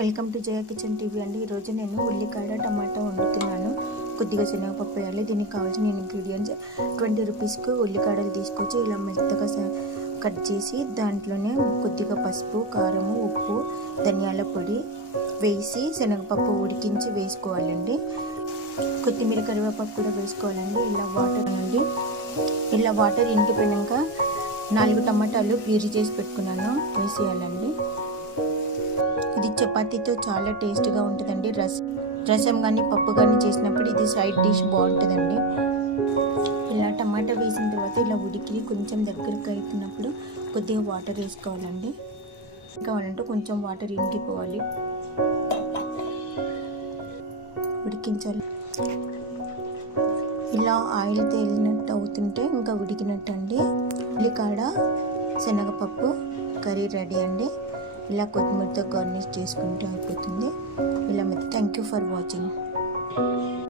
Welcome to Jaya kitchen TV అండి. ఈరోజు నేను ఉల్లికాడ టమాటా వండుతున్నాను. కొద్దిగా శనగపప్పు వేయాలి. దీనికి కావాల్సిన ఇంగ్రీడియంట్స్ ట్వంటీ రూపీస్కి ఉల్లికాడలు తీసుకొచ్చి ఇలా మెత్తగా కట్ చేసి దాంట్లోనే కొద్దిగా పసుపు కారము ఉప్పు ధనియాల పొడి వేసి శనగపప్పు ఉడికించి వేసుకోవాలండి. కొత్తిమీర కరివేపాకు కూడా వేసుకోవాలండి. ఇలా వాటర్ అండి ఇలా వాటర్ ఇంటిపోయినాక నాలుగు టమాటాలు ప్యూరీ చేసి పెట్టుకున్నాను. వేసేయాలండి. ఇది చపాతీతో చాలా టేస్ట్గా ఉంటుందండి. రసం రసం కానీ పప్పు కానీ చేసినప్పుడు ఇది సైడ్ డిష్ బాగుంటుందండి. ఇలా టమాటా వేసిన తర్వాత ఇలా ఉడికి కొంచెం దగ్గరకు అవుతున్నప్పుడు కొద్దిగా వాటర్ వేసుకోవాలండి. కావాలంటే కొంచెం వాటర్ ఇంకిపోవాలి ఉడికించాలి. ఇలా ఆయిల్ తేలినట్టు అవుతుంటే ఇంకా ఉడికినట్టు అండి ఉల్లికాడ శనగపప్పు కర్రీ రెడీ అండి. ఇలా కొత్తిమీరతో గార్నిష్ చేసుకుంటే అయిపోతుంది. ఇలా థ్యాంక్ యూ ఫర్ వాచింగ్